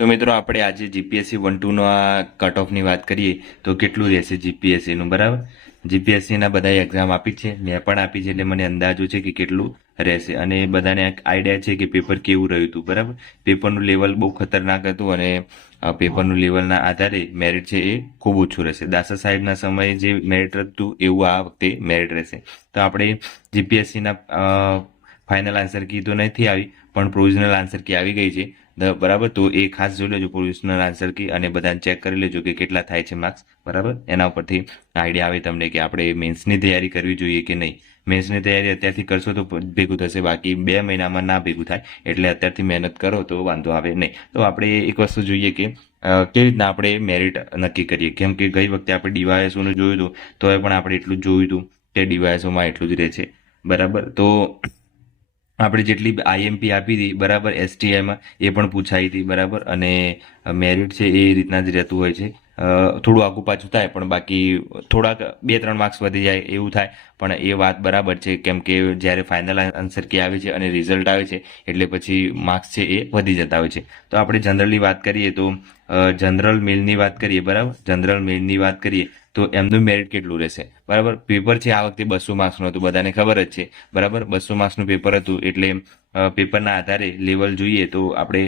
તો મિત્રો આપણે આજે જીપીએસસી 1-2 નો આ કટ ઓફની વાત કરીએ તો કેટલું રહેશે જીપીએસસીનું, બરાબર. જીપીએસસીના બધા એક્ઝામ આપી છે, મેં પણ આપી છે, એટલે મને અંદાજો છે કે કેટલું રહેશે અને બધાને એક આઈડિયા છે કે પેપર કેવું રહ્યું હતું, બરાબર. પેપરનું લેવલ બહુ ખતરનાક હતું અને પેપરનું લેવલના આધારે મેરિટ છે એ ખૂબ ઓછું રહેશે. દાસા સાહેબના સમયે જે મેરિટ હતું એવું આ વખતે મેરિટ રહેશે. તો આપણે જીપીએસસીના ફાઇનલ આન્સર કી તો નથી આવી, પણ પ્રોવિઝનલ આન્સર કી આવી ગઈ છે, બરાબર. તો એ ખાસ જોઈ લેજો પ્રોવિઝનલ આન્સર કી અને બધાને ચેક કરી લેજો કે કેટલા થાય છે માર્ક્સ, બરાબર. એના ઉપરથી આઈડિયા આવે તમને કે આપણે મેન્સની તૈયારી કરવી જોઈએ કે નહીં. મેન્સની તૈયારી અત્યારથી કરશો તો ભેગું થશે, બાકી 2 મહિનામાં ના ભેગું થાય, એટલે અત્યારથી મહેનત કરો તો વાંધો આવે નહીં. તો આપણે એક વસ્તુ જોઈએ કે કેવી રીતના આપણે મેરિટ નક્કી કરીએ, કેમ કે ગઈ વખતે આપણે ડીવાયએસઓનું જોયું હતું તો પણ આપણે એટલું જ જોયું હતું કે ડીવાયએસઓમાં એટલું જ રહે છે, બરાબર. તો આપણે જેટલી આઈએમપી આપી હતી, બરાબર, એસટીઆઈમાં એ પણ પૂછાઈ હતી, બરાબર. અને મેરિટ છે એ રીતના જ રહેતું હોય છે. થોડું આગું પાછું થાય પણ બાકી થોડાક 2-3 માર્ક્સ વધી જાય એવું થાય, પણ એ વાત બરાબર છે, કેમ કે જ્યારે ફાઇનલ આન્સર કી આવે છે અને રિઝલ્ટ આવે છે એટલે પછી માર્ક્સ છે એ વધી જતા હોય છે. તો આપણે જનરલી વાત કરીએ તો જનરલ મેલની વાત કરીએ, બરાબર. જનરલ મેલની વાત કરીએ તો એમનું મેરિટ કેટલું રહેશે, બરાબર. પેપર છે આ વખતે 200 માર્ક્સનું હતું, બધાને ખબર જ છે, બરાબર. 200 માર્ક્સનું પેપર હતું એટલે પેપરના આધારે લેવલ જોઈએ તો આપણે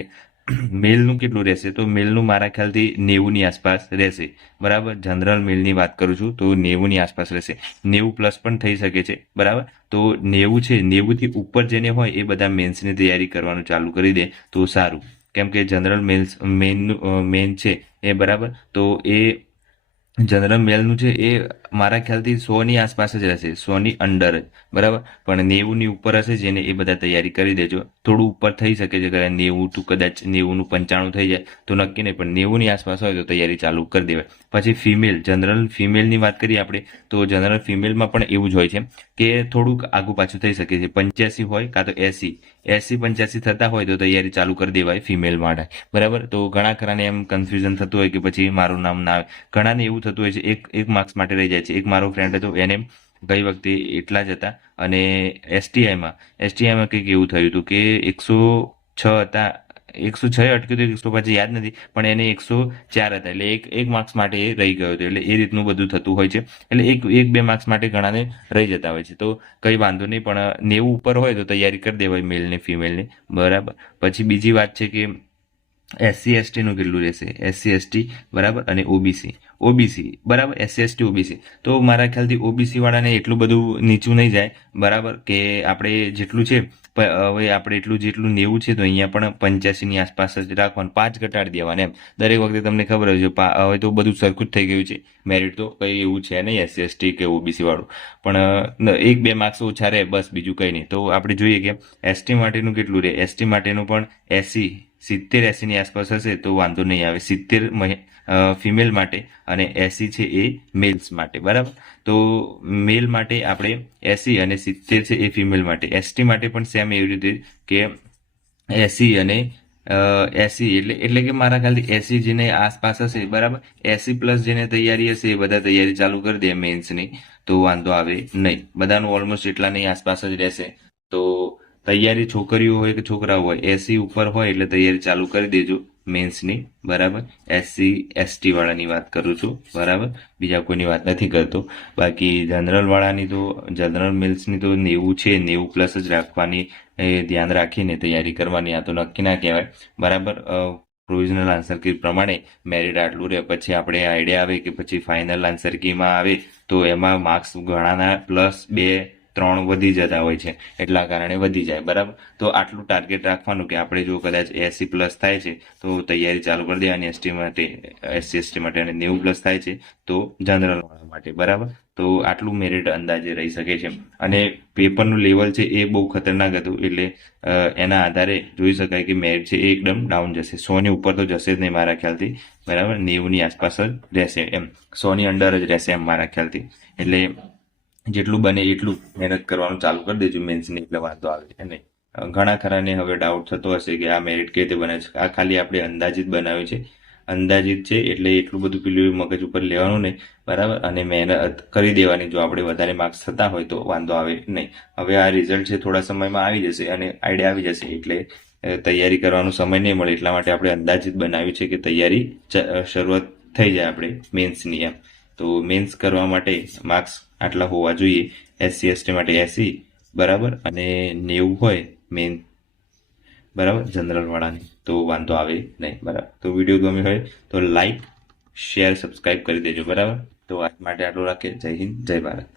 મેલનું કેટલું રહેશે, તો મેલનું મારા ખ્યાલથી 90ની આસપાસ રહેશે, બરાબર. જનરલ મેલની વાત કરું છું તો 90ની આસપાસ રહેશે. 90 પ્લસ પણ થઈ શકે છે, બરાબર. તો 90 છે, 90થી ઉપર જેને હોય એ બધા મેન્સની તૈયારી કરવાનું ચાલુ કરી દે તો સારું, કેમ કે જનરલ મેન છે એ, બરાબર. તો એ જનરલ મેલનું છે એ મારા ખ્યાલથી 100ની આસપાસ જ રહેશે, 100ની અંડર જ, બરાબર. પણ 90ની ઉપર હશે જેને એ બધા તૈયારી કરી દેજો. થોડું ઉપર થઈ શકે છે, કદાચ 90 to કદાચ 90નું 95 થઈ જાય તો નક્કી નહીં, પણ 90ની આસપાસ હોય તો તૈયારી ચાલુ કરી દેવાય. પછી ફિમેલ, જનરલ ફિમેલની વાત કરીએ આપણે તો જનરલ ફિમેલમાં પણ એવું જ હોય છે કે થોડુંક આગું પાછું થઈ શકે છે. 85 હોય કાં તો 80-85 થતા હોય તો તૈયારી ચાલુ કરી દેવાય ફિમેલ માટે, બરાબર. તો ઘણા ખરાને એમ કન્ફ્યુઝન થતું હોય કે પછી મારું નામ ના આવે, ઘણાને એવું થતું હોય છે, એક માર્ક્સ માટે રહી જાય છે. એક મારો ફ્રેન્ડ હતો, એને ગઈ વખતે એટલા જ હતા અને એસટીઆઈમાં કંઈક એવું થયું હતું કે 106 હતા, 106 અટક્યું હતું, 105 યાદ નથી, પણ એને 104 હતા, એટલે એક માર્ક્સ માટે એ રહી ગયો હતો. એટલે એ રીતનું બધું થતું હોય છે, એટલે એક બે માર્ક્સ માટે ઘણાને રહી જતા હોય છે. તો કંઈ વાંધો નહીં, પણ 90 ઉપર હોય તો તૈયારી કરી દેવાય મેલને ફિમેલને, બરાબર. પછી બીજી વાત છે કે એસસી એસટીનું કેટલું રહેશે, એસસી એસટી, બરાબર. અને ઓબીસી, બરાબર. એસસી એસટી ઓબીસી તો મારા ખ્યાલથી ઓબીસી વાળાને એટલું બધું નીચું નહીં જાય, બરાબર, કે આપણે જેટલું છે હવે આપણે જેટલું 90 છે તો અહીંયા પણ 85ની આસપાસ જ રાખવાનું, 5 ઘટાડી દેવાના એમ. દરેક વખતે તમને ખબર હોય છે હવે તો બધું સરખું જ થઈ ગયું છે, મેરિટ તો કંઈ એવું છે નહીં એસસી એસટી કે ઓબીસી વાળું, પણ 1-2 માર્ક્સ ઓછા રહે બસ, બીજું કંઈ નહીં. તો આપણે જોઈએ કે એસટી માટેનું કેટલું રહે, એસટી માટેનું પણ 70-80ની આસપાસ હશે તો વાંધો નહીં આવે. 70 ફિમેલ માટે અને 80 છે એ મેલ્સ માટે, બરાબર. તો મેલ માટે આપણે 80 અને 70 છે એ ફિમેલ માટે. એસટી માટે પણ સેમ એવી રીતે કે 80 અને 80 એટલે કે મારા ખ્યાલથી 80 જેને આસપાસ હશે, બરાબર. 80 પ્લસ જેને તૈયારી હશે એ બધા તૈયારી ચાલુ કરી દે મેન્સની તો વાંધો આવે નહીં. બધાનું ઓલમોસ્ટ એટલાની આસપાસ જ રહેશે. તો તૈયારી છોકરીઓ હોય કે છોકરાઓ હોય 80 ઉપર હોય એટલે તૈયારી ચાલુ કરી દેજો મેન્સની, બરાબર. એસસી એસટી વાળાની વાત કરું છું, બરાબર, બીજા કોઈની વાત નથી કરતો. બાકી જનરલ વાળાની તો જનરલ મેલ્સની તો 90 છે, 90 પ્લસ જ રાખવાની, એ ધ્યાન રાખીને તૈયારી કરવાની. આ તો નક્કી ના કહેવાય, બરાબર. પ્રોવિઝનલ આન્સર કી પ્રમાણે મેરિટ આટલું રહે, પછી આપણે આઈડિયા આવે કે પછી ફાઇનલ આન્સર કીમાં આવે તો એમાં માર્ક્સ ઘણાના +2-3 વધી જતા હોય છે, એટલા કારણે વધી જાય, બરાબર. તો આટલું ટાર્ગેટ રાખવાનું કે આપણે જો કદાચ 80 પ્લસ થાય છે તો તૈયારી ચાલુ કરી દેવાની એસસી એસટી માટે, અને 90 પ્લસ થાય છે તો જનરલ વાળા માટે, બરાબર. તો આટલું મેરિટ અંદાજે રહી શકે છે. અને પેપરનું લેવલ છે એ બહુ ખતરનાક હતું, એટલે એના આધારે જોઈ શકાય કે મેરિટ છે એ એકદમ ડાઉન જશે. 100ની ઉપર તો જશે જ નહીં મારા ખ્યાલથી, બરાબર. 90ની આસપાસ જ રહેશે, એમ 100ની અંડર જ રહેશે એમ મારા ખ્યાલથી. એટલે જેટલું બને એટલું મહેનત કરવાનું ચાલુ કરી દેજો મેન્સની, એટલે વાંધો આવે નહીં. ઘણા ખરાને હવે ડાઉટ થતો હશે કે આ મેરિટ કેવી રીતે બને છે. આ ખાલી આપણે અંદાજિત બનાવ્યું છે, અંદાજિત છે, એટલે એટલું બધું પેલું મગજ ઉપર લેવાનું નહીં, બરાબર. અને મહેનત કરી દેવાની, જો આપણે વધારે માર્ક્સ થતા હોય તો વાંધો આવે નહીં. હવે આ રિઝલ્ટ છે થોડા સમયમાં આવી જશે અને આઈડિયા આવી જશે, એટલે તૈયારી કરવાનો સમય નહીં મળે એટલા માટે આપણે અંદાજિત બનાવ્યું છે કે તૈયારી શરૂઆત થઈ જાય આપણે મેન્સની એમ. તો મેન્સ કરવા માટે માર્ક્સ આટલા હોવા જોઈએ. SC/ST માટે 80 બરાબર, અને 90 હોય મેન બરાબર જનરલ વાળાની, તો વાંધો આવે નહીં બરાબર. તો વિડીયો ગમ્યો હોય તો લાઈક, શેર, સબસ્ક્રાઇબ કરી દેજો બરાબર. તો આજ માટે આટલું રાખીએ. જય હિન્દ, જય ભારત.